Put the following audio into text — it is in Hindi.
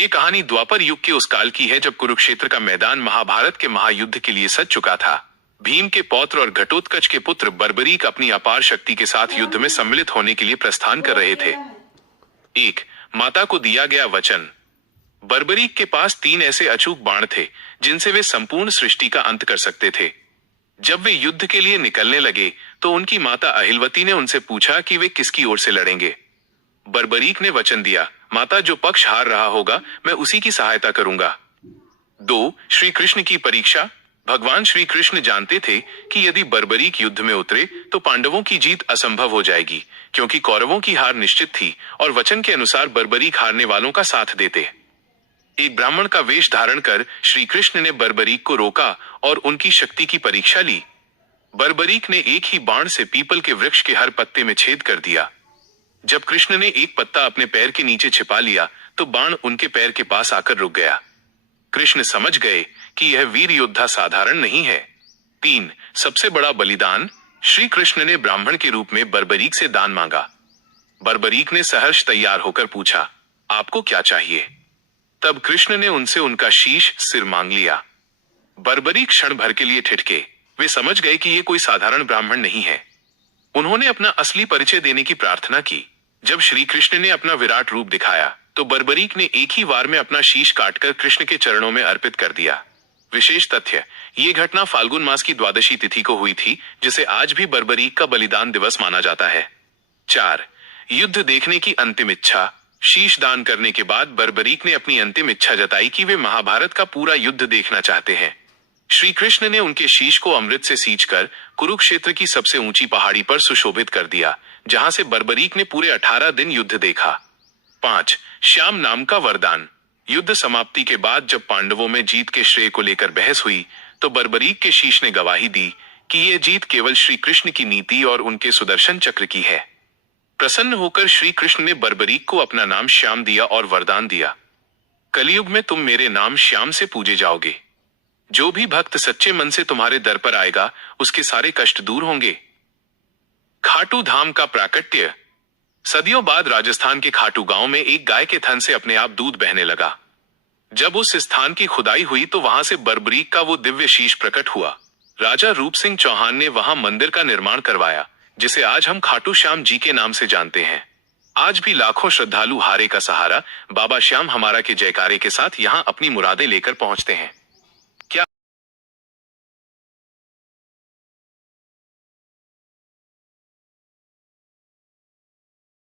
ये कहानी द्वापर युग के उस काल की है जब कुरुक्षेत्र का मैदान महाभारत के महायुद्ध के लिए सज चुका था। भीम के पौत्र और घटोत्कच के पुत्र बर्बरीक अपनी अपार शक्ति के साथ युद्ध में सम्मिलित होने के लिए प्रस्थान कर रहे थे। एक, माता को दिया गया वचन। बर्बरीक के पास 3 ऐसे अचूक बाण थे जिनसे वे संपूर्ण सृष्टि का अंत कर सकते थे। जब वे युद्ध के लिए निकलने लगे तो उनकी माता अहिलवती ने उनसे पूछा कि वे किसकी ओर से लड़ेंगे। बर्बरीक ने वचन दिया, माता जो पक्ष हार रहा होगा मैं उसी की सहायता करूंगा। 2, श्री कृष्ण की परीक्षा। भगवान श्री कृष्ण जानते थे कि यदि बर्बरीक युद्ध में उतरे तो पांडवों की जीत असंभव हो जाएगी, क्योंकि कौरवों की हार निश्चित थी और वचन के अनुसार बर्बरीक हारने वालों का साथ देते। एक ब्राह्मण का वेश धारण कर श्री कृष्ण ने बर्बरीक को रोका और उनकी शक्ति की परीक्षा ली। बर्बरीक ने एक ही बाण से पीपल के वृक्ष के हर पत्ते में छेद कर दिया। जब कृष्ण ने एक पत्ता अपने पैर के नीचे छिपा लिया तो बाण उनके पैर के पास आकर रुक गया। कृष्ण समझ गए कि यह वीर योद्धा साधारण नहीं है। 3, सबसे बड़ा बलिदान। श्री कृष्ण ने ब्राह्मण के रूप में बर्बरीक से दान मांगा। बर्बरीक ने सहर्ष तैयार होकर पूछा, आपको क्या चाहिए? तब कृष्ण ने उनसे उनका शीश सिर मांग लिया। बर्बरीक क्षण भर के लिए ठिठके। वे समझ गए कि यह कोई साधारण ब्राह्मण नहीं है। उन्होंने अपना असली परिचय देने की प्रार्थना की। जब श्री कृष्ण ने अपना विराट रूप दिखाया तो बर्बरीक ने एक ही वार में अपना शीश काटकर कृष्ण के चरणों में अर्पित कर दिया। विशेष तथ्य, ये घटना फाल्गुन मास की द्वादशी तिथि को हुई थी, जिसे आज भी बर्बरीक का बलिदान दिवस माना जाता है। 4, युद्ध देखने की अंतिम इच्छा। शीश दान करने के बाद बर्बरीक ने अपनी अंतिम इच्छा जताई कि वे महाभारत का पूरा युद्ध देखना चाहते हैं। श्री कृष्ण ने उनके शीश को अमृत से सींचकर कुरुक्षेत्र की सबसे ऊंची पहाड़ी पर सुशोभित कर दिया, जहां से बर्बरीक ने पूरे 18 दिन युद्ध देखा। 5, श्याम नाम का वरदान। युद्ध समाप्ति के बाद जब पांडवों में जीत के श्रेय को लेकर बहस हुई तो बर्बरीक के शीश ने गवाही दी कि यह जीत केवल श्री कृष्ण की नीति और उनके सुदर्शन चक्र की है। प्रसन्न होकर श्री कृष्ण ने बर्बरीक को अपना नाम श्याम दिया और वरदान दिया, कलयुग में तुम मेरे नाम श्याम से पूजे जाओगे। जो भी भक्त सच्चे मन से तुम्हारे दर पर आएगा उसके सारे कष्ट दूर होंगे। खाटू धाम का प्राकट्य। सदियों बाद राजस्थान के खाटू गांव में एक गाय के थन से अपने आप दूध बहने लगा। जब उस स्थान की खुदाई हुई तो वहां से बर्बरीक का वो दिव्य शीश प्रकट हुआ। राजा रूप सिंह चौहान ने वहां मंदिर का निर्माण करवाया, जिसे आज हम खाटू श्याम जी के नाम से जानते हैं। आज भी लाखों श्रद्धालु हारे का सहारा बाबा श्याम हमारा के जयकारे के साथ यहाँ अपनी मुरादें लेकर पहुंचते हैं।